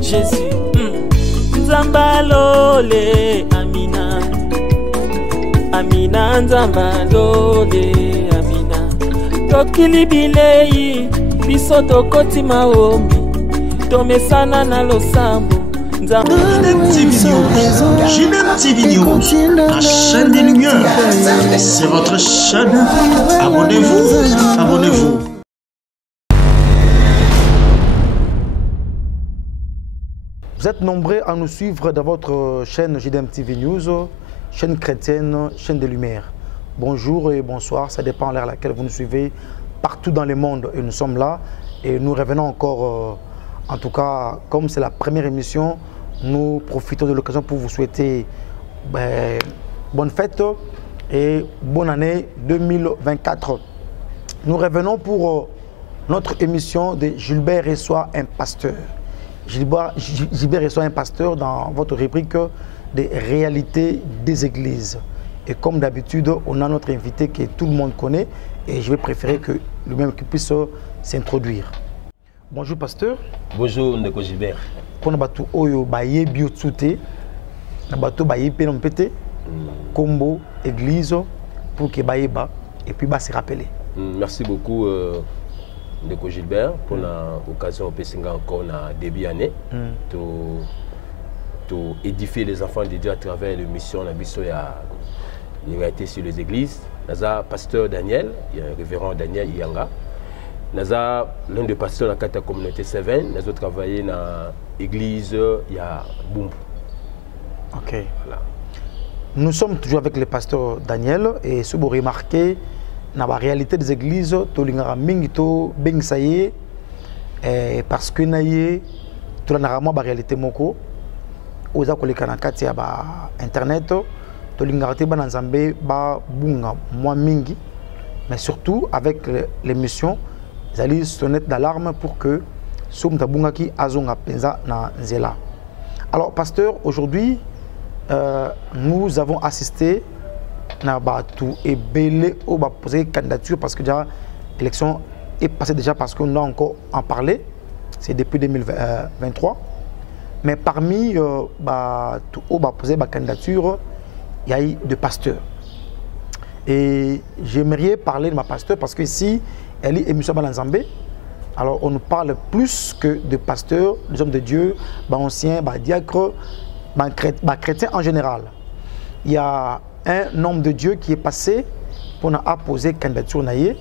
Jésus, Nzambalole, Amina, Amina, Nzambalole, Amina. Tokili bilei, biso tokoti maombi, tomesana na losambo. JDM TV News, la chaîne des lumières. C'est votre chaîne. Abonnez-vous, abonnez-vous. Vous êtes nombreux à nous suivre dans votre chaîne JDM TV News, chaîne chrétienne, chaîne des lumières. Bonjour et bonsoir, ça dépend de l'heure à laquelle vous nous suivez partout dans le monde. Et nous sommes là et nous revenons encore, en tout cas, comme c'est la première émission, nous profitons de l'occasion pour vous souhaiter bonne fête et bonne année 2024. Nous revenons pour notre émission de Gilbert reçoit un pasteur. Gilbert reçoit un pasteur dans votre rubrique des réalités des églises. Et comme d'habitude, on a notre invité que tout le monde connaît et je vais préférer que lui-même puisse s'introduire. Bonjour pasteur. Bonjour Ndeko Gilbert. Pour nous battre oyo baye biotsute, na bato baye pe non pété, combo église pour que baye ba et puis ba se rappeler. Merci beaucoup Ndeko Gilbert pour l'occasion de passer encore na début d'année to édifier les enfants de Dieu à travers l'émission la biso ya l'unité sur les églises. Naza pasteur Daniel, il y a un révérend Daniel Yanga. Naza l'un des pasteurs de la communauté Seven, nous avons travaillé dans l'église, il y a Boum. Ok. Voilà. Nous sommes toujours avec le pasteur Daniel et si vous remarquez, dans la réalité des églises, tout le monde est parce que nous avons la réalité moko, nous avons internet, tout le monde est mais surtout avec l'émission. Ils allaient sonnette d'alarme pour que Soumtabungaki Azonga Penza na Nzela. Alors, pasteur, aujourd'hui, nous avons assisté à Batou et Belé au poser candidature parce que déjà l'élection est passée déjà parce qu'on a encore en parlé. C'est depuis 2023. Mais parmi Batou au poser ma candidature, il y a eu des pasteurs. Et j'aimerais parler de ma pasteur parce que ici, elle est émission Balanzambé. Alors on nous parle plus que de pasteurs, des hommes de Dieu, anciens, diacres, chrétiens en général. Il y a un homme de Dieu qui est passé pour poser candidature naïe,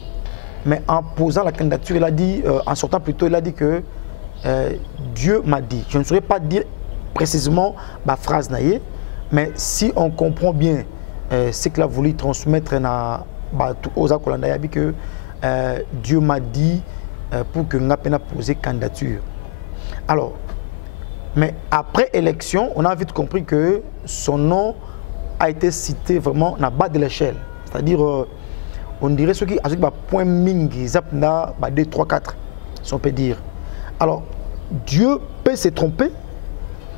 mais en posant la candidature, il a dit, en sortant plutôt, il a dit que Dieu m'a dit. Je ne saurais pas dire précisément la phrase naïe, mais si on comprend bien ce qu'il a voulu transmettre aux Akolanda, que Dieu m'a dit pour que nous puissions poser candidature. Alors, mais après élection, on a vite compris que son nom a été cité vraiment dans le bas de l'échelle. C'est-à-dire, on dirait ceux qui ont point mingi, 2, 3, 4, si on peut dire. Alors, Dieu peut se tromper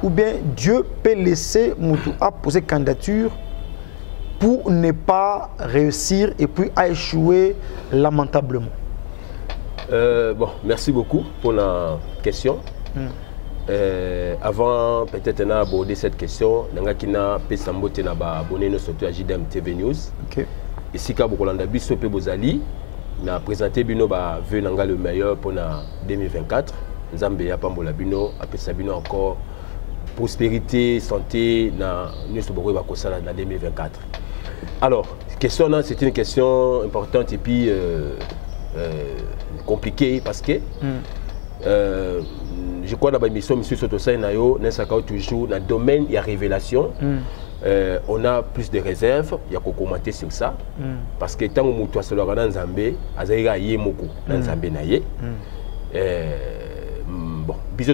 ou bien Dieu peut laisser Moutou à poser candidature pour ne pas réussir et puis à échouer lamentablement. Bon, merci beaucoup pour la question. Avant peut-être d'aborder cette question, nous avons abonné à JDM TV News. Ici, nous avons présenté le meilleur pour 2024. Nous avons encore prospérité, santé dans 2024. Alors, question c'est une question importante et puis compliquée parce que je crois que dans l'émission M. Sotosai Nayo, toujours dans le domaine de la révélation, on a plus de réserves, il y a qu'à commenter sur ça. Parce que tant que nous sommes dans Zambé, bon, tu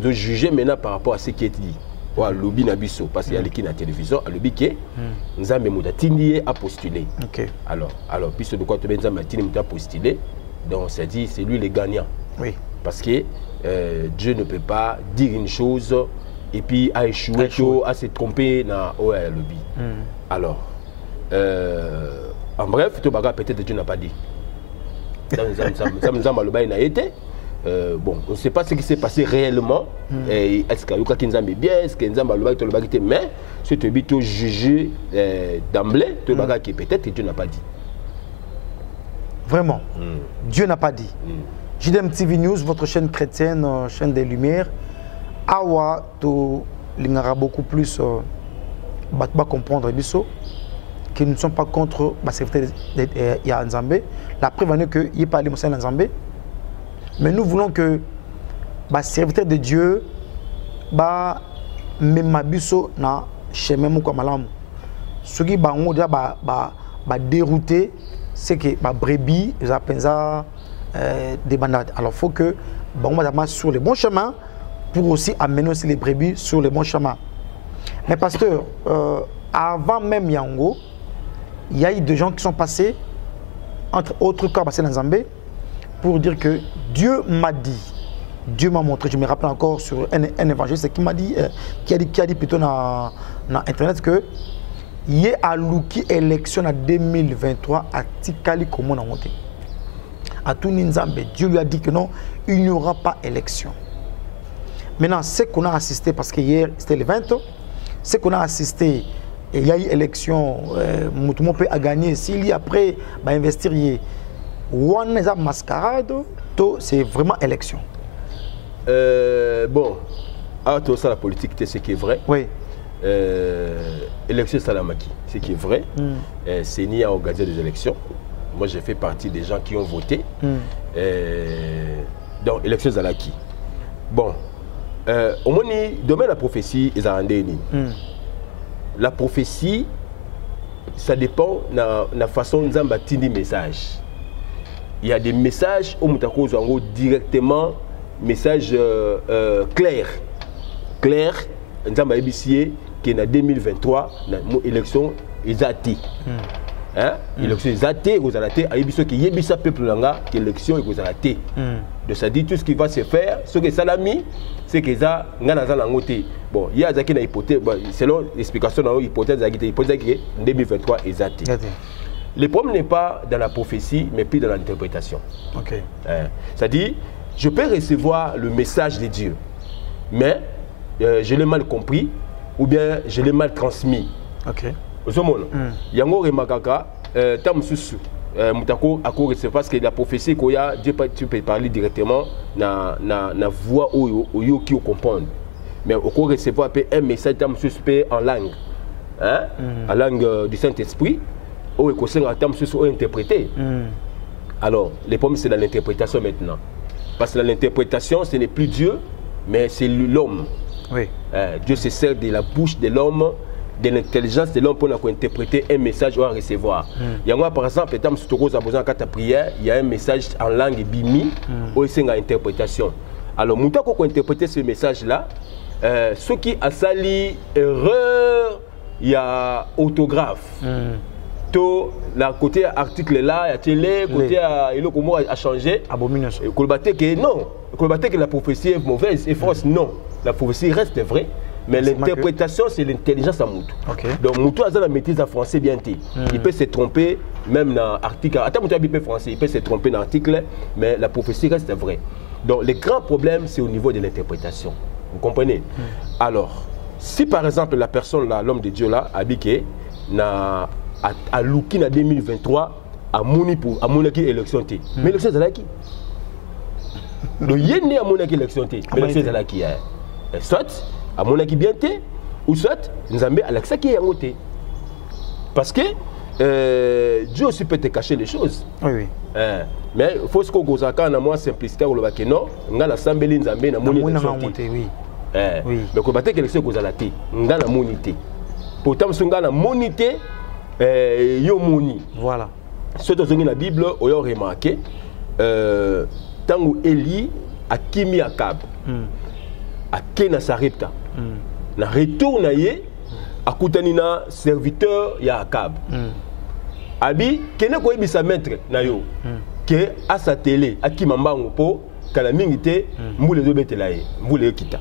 dois juger maintenant par rapport à ce qui est dit. Lobby Nabiso, parce qu'il y a l'équipe à la télévision, à lobby qui nous a postulé. Alors, puisque de quoi tu as postulé, donc c'est dit, c'est lui le gagnant. Oui. Parce que Dieu ne peut pas dire une chose et puis à échouer, à se tromper dans le lobby. Alors, en bref, peut-être Dieu n'a pas dit. Ça nous a été. bon, on ne sait pas ce qui s'est passé réellement. Est-ce qu'il y a Nzambe bien, est-ce que Nzambe a le mais c'est plutôt jugé d'emblée, qui peut-être que Dieu n'a pas dit. Vraiment, Dieu n'a pas dit. JDM TV News, votre chaîne chrétienne, chaîne des Lumières, Awa, il y aura beaucoup plus à comprendre qui ne sont pas contre la sécurité de Nzambe. La preuve est qu'il n'y a pas de Nzambe. Mais nous voulons que les serviteurs de Dieu même biso na chemin moko malamu. Ce qui va dérouter, c'est que les brebis, les appellent des bandades. Alors il faut que on va sur le bon chemin pour aussi amener aussi les brebis sur le bon chemin. Mais pasteur, avant même Yango, il y a eu des gens qui sont passés, entre autres cas, passés dans Nzambe, pour dire que Dieu m'a dit, Dieu m'a montré, je me rappelle encore sur un évangéliste qui m'a dit, qui a dit plutôt dans Internet que il y a à l'ouki élection en 2023 à Tikali comme on a monté. À tout Nzambe, Dieu lui a dit que non, il n'y aura pas élection. Maintenant, ce qu'on a assisté, parce que hier c'était le 20, ce qu'on a assisté, il y a eu élection, tout le monde peut gagner, s'il y a après, investir, on a mascarade, c'est vraiment élection. Bon, tout ça la politique, c'est ce qui est vrai. Oui. Élection Salamaki, ce qui est vrai. C'est ni à organiser des élections. Moi, j'ai fait partie des gens qui ont voté. Donc, élection Zalaki. Bon, au moins, demain, la prophétie est à la prophétie, ça dépend de la façon dont on bâtit des messages. Il y a des messages où on directement message clair. Clair, nous avons dit que en 2023, l'élection est athée. L'élection est athée, vous avez athée, il y a un peuple que l'élection est athée. Donc ça dit tout ce qui va se faire, ce que Salami, c'est que ça, bon, il y a une hypothèse, selon l'explication de l'hypothèse, l'hypothèse que 2023 est athée. Le problème n'est pas dans la prophétie, mais plus dans l'interprétation. C'est-à-dire, je peux recevoir le message de Dieu, mais je l'ai mal compris ou bien je l'ai mal transmis. Yango remakaka tamususu mutako ako recevoir parce que la prophétie koya Dieu tu peux parler directement na voix oyo qui comprendre. Mais au recevoir un message tamususu en langue. En langue du Saint-Esprit. Ou interpréter. Alors, le problème c'est dans l'interprétation maintenant. Parce que dans l'interprétation, ce n'est plus Dieu, mais c'est l'homme. Oui. Dieu se sert de la bouche de l'homme, de l'intelligence de l'homme pour interpréter un message ou à recevoir. Il y a par exemple, il y a un message en langue bimi où il y a une interprétation. Alors, quand on interprète ce message-là, ce qui a sali erreur, il y a orthographe. La côté article là, il y a télé, côté a changé. Abomination. Non, que la prophétie est mauvaise et fausse, non. La prophétie reste vraie, mais l'interprétation c'est l'intelligence à Moutou. Donc Moutou a la maîtrise en français bien dit. Il peut se tromper même dans l'article. Attends, Moutou a français, il peut se tromper dans l'article, mais la prophétie reste vraie. Donc le grand problème c'est au niveau de l'interprétation. Vous comprenez? Alors, si par exemple la personne là, l'homme de Dieu là, a dit que à Louki en 2023 à Monaki élection T. Mais l'élection c'est là qui? Le yéné à Monaki élection T. Mais l'élection c'est là qui? Soit à Monaki bien T ou soit nous avons Alexa qui est en côté. Parce que Dieu aussi peut te cacher les choses. Oui. Mais il faut que vous ayez moins simplicité pour le bac non. On a la sambeli nous avons na monité. Oui. Mais quand vous avez l'élection vous avez T. On a la monité. Pourtant si on a la monité Yomoni. Voilà. Ce que dans la Bible, on a remarqué, tant que Élie a kimi Akab, a Kena Sarepta, na retourne à Koutanina serviteur ya Akab. Abi Kena ko ebisa maître na yo, que à sa télé, a Kimambango po kala mingite mbule zo betela ye, mbule kita.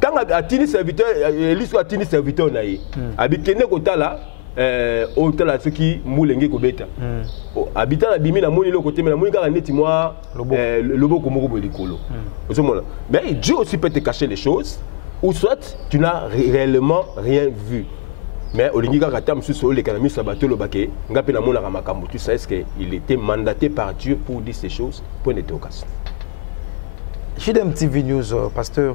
Quand a tini serviteur, Élie soit tini serviteur na ye, abi Kena ko tala autant là ceux qui moulengé kobeta habitant la bimi na moni le côté mais la moni ka neti moi lobo komoko bolikolo mais Dieu aussi peut te cacher les choses ou soit tu n'as réellement rien vu mais olingi ka tam sur le kanami sabato lo baké ngape na mona makambo tu sais que il était mandaté par Dieu pour dire ces choses pour n'interrogation. J'ai des petits news pasteur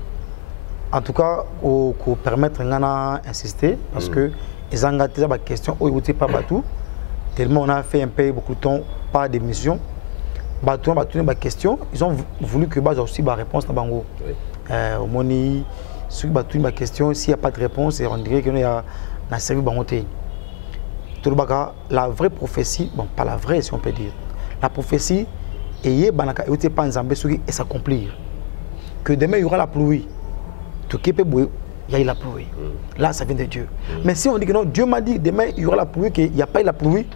en tout cas pour permettre d'insister parce que ils ont gâté la question où ils pas bateau tellement on a fait un peu beaucoup de temps pas d'émission bateau la question ils ont voulu que base aussi la réponse na bango au moni sur bateau la question s'il y a pas de réponse on dirait que il y a na servi bango té tout la vraie prophétie bon pas la vraie si on peut dire la prophétie et banaka était pas nzambe soki et s'accomplir que demain il y aura la pluie tout qui peut il y a eu la pluie. Là, ça vient de Dieu. Mais si on dit que non, Dieu m'a dit demain il y aura la pluie, qu'il n'y a pas eu la pluie,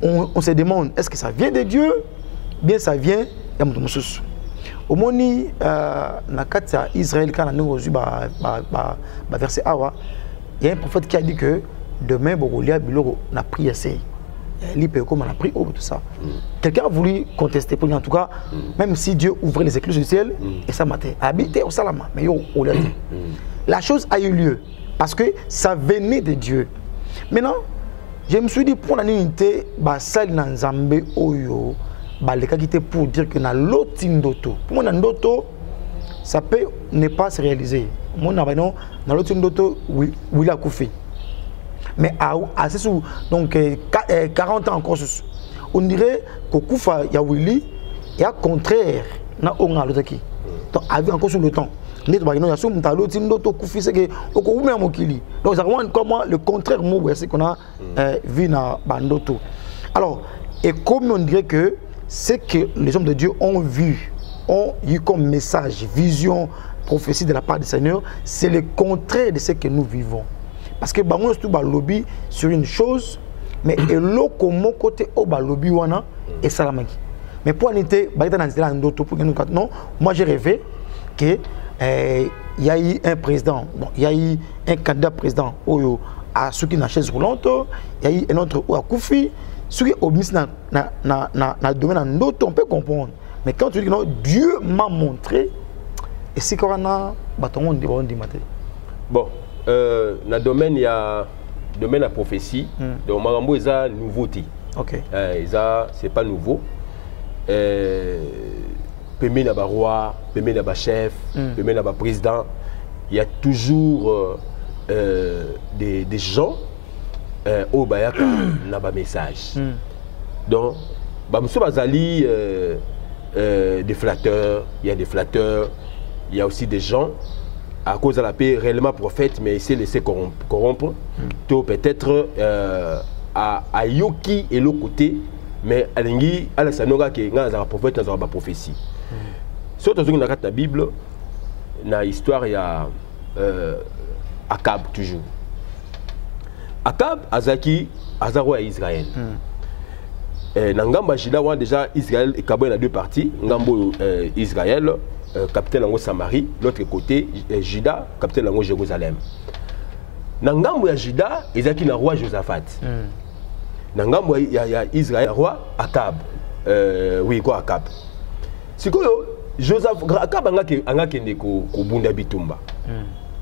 on se demande est-ce que ça vient de Dieu, bien ça vient de Moussous. Au moni, na kata Israël quand on a vu verset Awa, il y a un prophète qui a dit que demain Bogolia Biloro n'a pris assez. L'IPE comme on a pris tout ça. Quelqu'un a voulu contester pour lui en tout cas, même si Dieu ouvrait les écluses du ciel et ça matait. Habiter au Salama, mais on l'a dit. La chose a eu lieu parce que ça venait de Dieu. Maintenant, je me suis dit pour la unité, basal nan Zambé oyo, le cas qui était pour dire que na lotindoto. Pour moi ndoto, ça peut ne pas se réaliser. Moi na lotindoto oui la koufi. Mais à ce donc 40 ans encore on dirait que koufa ya Willy et à contraire na onga lotaki. Donc avec encore sur le temps. Donc comment le contraire c'est qu'on a vu dans Bandoto. Alors, et comme on dirait que ce que les hommes de Dieu ont vu, ont eu comme message, vision, prophétie de la part du Seigneur, c'est le contraire de ce que nous vivons. Parce que nous sommes lobby sur une chose, mais l'autre côté au lobby wana et salamaki. Mais pour en être non, moi j'ai rêvé que il y a eu un président, bon, il y a eu un candidat président Oyo à ceux qui n'a chaise roulante, il y a eu un autre à Koufi, ceux qui au ministre dans le domaine d'autres on peut comprendre. Mais quand tu dis que non, Dieu m'a montré, et c'est qu'on a bâton dit bon, dans le domaine il y a domaine la prophétie, donc Marambo il y a nouveauté. OK. C'est pas nouveau. Pemé n'a pas roi, pemé n'a pas chef, pemé n'a pas président. Il y a toujours des gens au Bayaka n'a pas message. Donc, monsieur Bazali, des flatteurs, il y a des flatteurs, il y a aussi des gens à cause de la paix réellement prophète, mais il s'est laissé corrompre. Peut-être à Yoki et l'autre côté, mais à l'engi, à la sanoga qui est un prophète, dans la prophétie. Surtout dans la Bible, dans l'histoire, il y a Akab toujours. Akab, Azaki, Azaro à Israël. Nangamba Jida, déjà Israël et Kabo, il y a deux parties. Ngambo Israël, capitaine en Samarie, l'autre côté, Juda, capitaine en Jérusalem. Nangamba Jida, Ezaki na roi Josaphat. Nangamba il y a Israël, roi Akab. Oui, quoi Akab. Si quoi Joseph Akab anga kende ko bunda bitumba.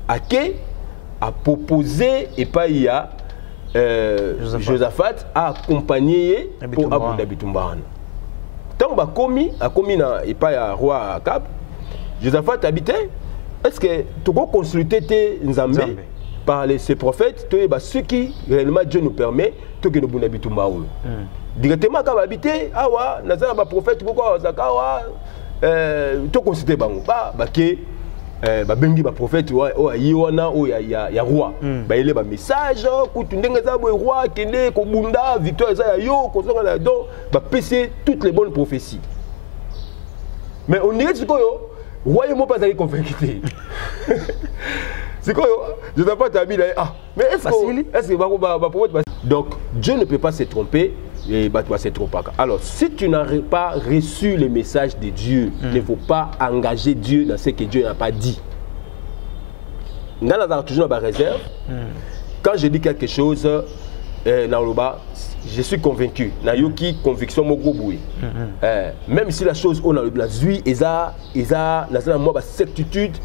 Ake a proposé et pas il y a Josaphat a accompagné pour abunda bitumba. Tant ba komi a commis na et pas il y a roi Akab. Josaphat habitait. Est-ce que tu peux consulter tes nzambe par ces prophètes, ceux qui réellement Dieu nous permet de que nous bunda bitumba. Directement quand habiter awa nazana ba prophète pourquoi zakawa to consulter bango ba ke ba bengi ba prophète o ayiwana o ya roi ba ile ba message kutu ndenge za bo roi kende ko bunda victoire za ya yo ko zonga la don ba pc toutes les bonnes prophéties mais on dirait que yo roi mo pas aller convaincu c'est quoi je sais pas t'habille mais est-ce que ba prophète donc Dieu ne peut pas se tromper. Et alors, si tu n'as pas reçu le message de Dieu, il ne faut pas engager Dieu dans ce que Dieu n'a pas dit. Nous avons toujours la réserve. Quand je dis quelque chose, je suis convaincu. Na yoki conviction mo goboui. Même si la chose on a la zui eza moi certitude,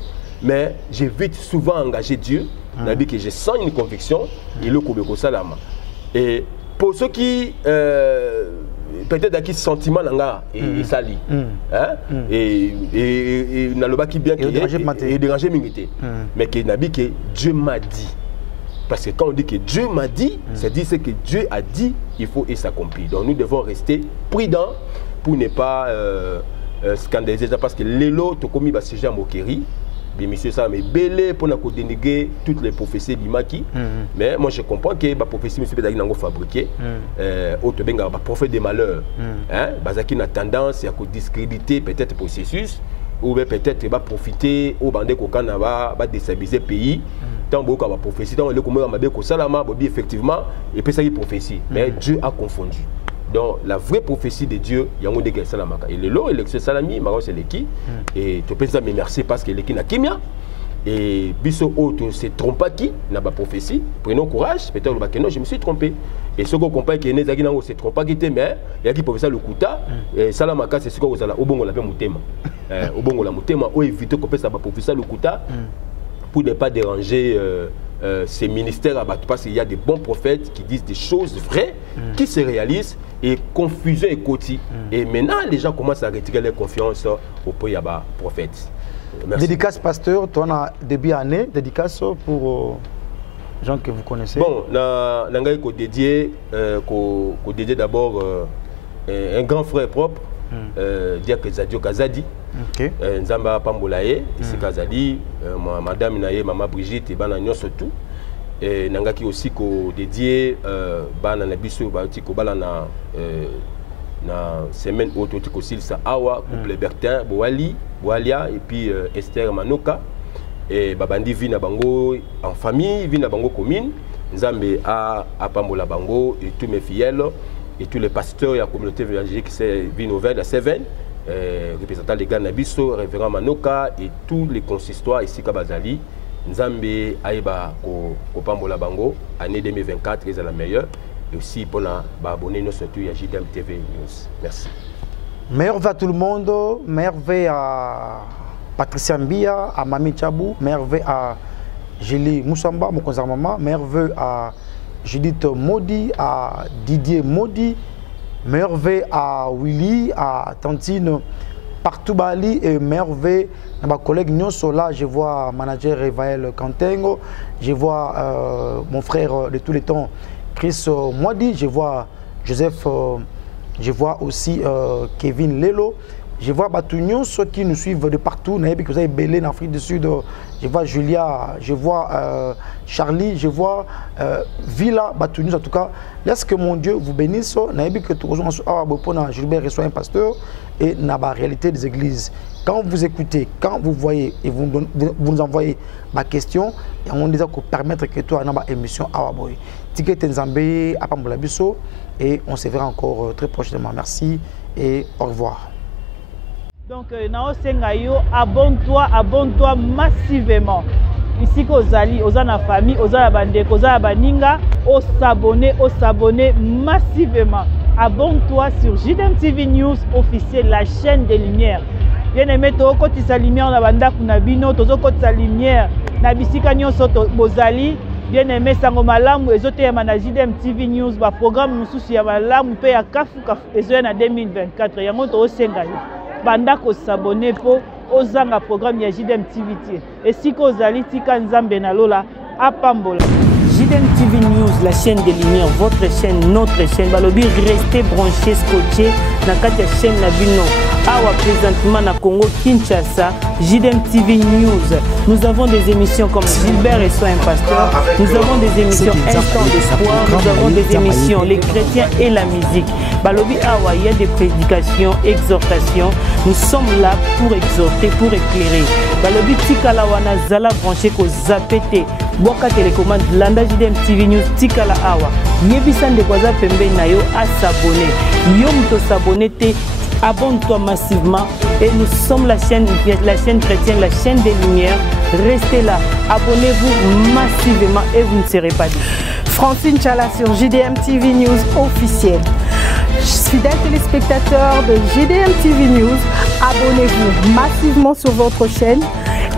mais j'évite souvent engager Dieu. Na dit que je sens une conviction et le kobeko salama. Et pour ceux qui peut-être qui sentiment nanga et sali et na loba qui bien et déranger mingité, mais que na dit que Dieu m'a dit. Parce que quand on dit que Dieu m'a dit, c'est dire que Dieu a dit, il faut et s'accomplir. Donc nous devons rester prudents pour ne pas scandaliser ça. Parce que l'élo, tu as commis ce genre de moquerie. Monsieur ça mais belé pour nous dénigrer toutes les prophéties d'Imaki. Mais moi je comprends que les prophéties monsieur Pédagog n'ont fabriqué. Autre benga prophète des malheurs. Bazaki a tendance à discréditer peut-être le processus ou peut-être va profiter au bandé qu'on va déstabiliser le pays. Tant beaucoup de prophétie, tant le commun m'a dit que salama bobi effectivement et puis ça y prophétie. Mais Dieu a confondu. Donc la vraie prophétie de Dieu, il y a un des salamaka. Et le lot, l'élection salami, Maro c'est l'équipe. Et tu peux ça me merci parce que l'équipe n'a kimia. Et biso autre se trompe pas qui n'a pas prophétie. Prenons courage. Peut-être le bac non, je me suis trompé. Et ce qu'on comprend que Nezaki n'a pas se trompe pas qui était mais il y a qui prophétie le kuta. Et salamaka c'est ce qu'on vous a au bon on l'appelle mutema. Au bon on la mutema ou éviter qu'on peut ça prophétie le kuta. Pour ne pas déranger ces ministères parce qu'il y a des bons prophètes qui disent des choses vraies, qui se réalisent et confusion et côté. Et maintenant, les gens commencent à retirer leur confiance au prophète. Merci. Dédicace pasteur, tu as début d'année, dédicace pour les gens que vous connaissez. Bon, je dédié d'abord un grand frère propre, dire que Zadio Kazadi. Nzamba Pambolaye, ici Kazali, madame Naye, maman Brigitte et Bana surtout. Et Nangaki aussi ko dédié Bana Nabiso, Bautiko Bala na semaine autre ko Silsa Awa, couple Bertin, Boalia et puis Esther Manoka. Et Babandi vit na bango en famille, vit na bango commune. Nzambe a Pambola bango et tous mes fidèles et tous les pasteurs et la communauté évangélique c'est vie nouvelle à Seven. Représentant les gars Nabiso, révérend Manoka et tous les consistoires ici Kabazali, Nzambe Aïba Kopambola Bango, année 2024 est la meilleure. Et aussi pour abonner nous surtout à JDM TV News. Merci. Meilleur à tout le monde, meilleur à Patricia Mbia, à Mami Tchabou, meilleur à Julie Moussamba, mon cousin maman, meilleur à Judith Modi, à Didier Modi. Merveille à Willy, à Tantine, partout Bali et merveille à ma collègue Nyosola. Je vois manager Evaël Kantengo, je vois mon frère de tous les temps Chris Mwadi, je vois Joseph, je vois aussi Kevin Lelo, je vois Batunion, ceux qui nous suivent de partout, que vous avez Belé en Afrique du Sud, je vois Julia, je vois Charlie, je vois Villa Batunion en tout cas. Laisse que mon Dieu vous bénisse. Que tout le monde Gilbert reçoit un pasteur et n'a pas réalité des églises. Quand vous écoutez, quand vous voyez et vous nous envoyez ma question, et on dit que permettre que toi dans une émission à Waboy. Ticket Nzambe à Pambolabiso et on se verra encore très prochainement. Merci et au revoir. Donc, abonne-toi massivement. Ici, aux alliés, aux la famille, aux la bande, aux la baninga, aux s'abonner massivement. Abonne-toi sur JDM TV News officiel, la chaîne des lumières. Bien aimé, tu as sa lumière na banda kunabino, tu as sa lumière na bisika nyonso bozali. Bien aimé, sango malamu ezote ya na JDM TV News ba programme mususu ya malamu pe ya kafu ezoya na 2024. Yango to osenga yo. Banda ko s'abonner po ozanga programme ya JDM TV. Et si ko zali tika nzambe na lola apambola. JDM TV News, la chaîne des lumières, votre chaîne, notre chaîne. Balobi, restez branchés, scotchés dans la chaîne Nabino. Awa présentement na Congo Kinshasa, JDM TV News. Nous avons des émissions comme Gilbert et Soin Pasteur. Nous avons des émissions Instant d'espoir. Nous avons des émissions Les chrétiens et la musique. Balobi Awa, il y a des prédications, exhortations. Nous sommes là pour exhorter, pour éclairer. Balobi Tikala wana zala branché ko zapete. Boka télécommande Landa JDM TV News Tikala Awa. Yebisan de Kwaza Pembe Nayo à s'abonner. Yom to s'abonner te. Abonne-toi massivement et nous sommes la chaîne chrétienne, la chaîne des lumières. Restez là, abonnez-vous massivement et vous ne serez pas déçus. Francine Chala sur JDM TV News officiel. Fidèles téléspectateurs de JDM TV News, abonnez-vous massivement sur votre chaîne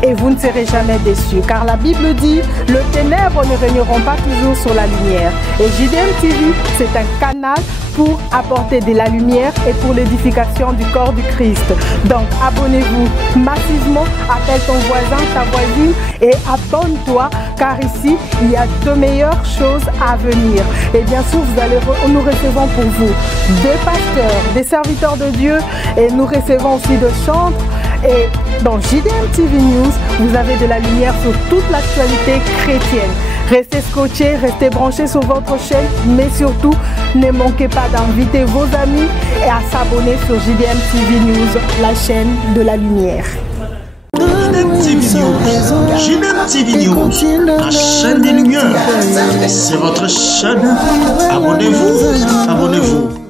et vous ne serez jamais déçus. Car la Bible dit, le ténèbre ne régneront pas toujours sur la lumière. Et JDM TV, c'est un canal pour apporter de la lumière et pour l'édification du corps du Christ. Donc abonnez-vous massivement, appelle ton voisin, ta voisine et abonne-toi car ici il y a de meilleures choses à venir. Et bien sûr nous recevons pour vous des pasteurs, des serviteurs de Dieu et nous recevons aussi de chantres. Et dans JDM TV News, vous avez de la lumière sur toute l'actualité chrétienne. Restez scotchés, restez branchés sur votre chaîne, mais surtout, ne manquez pas d'inviter vos amis et à s'abonner sur JDM TV News, la chaîne de la lumière. JDM TV News, la chaîne des lumières. C'est votre chaîne. Abonnez-vous, abonnez-vous.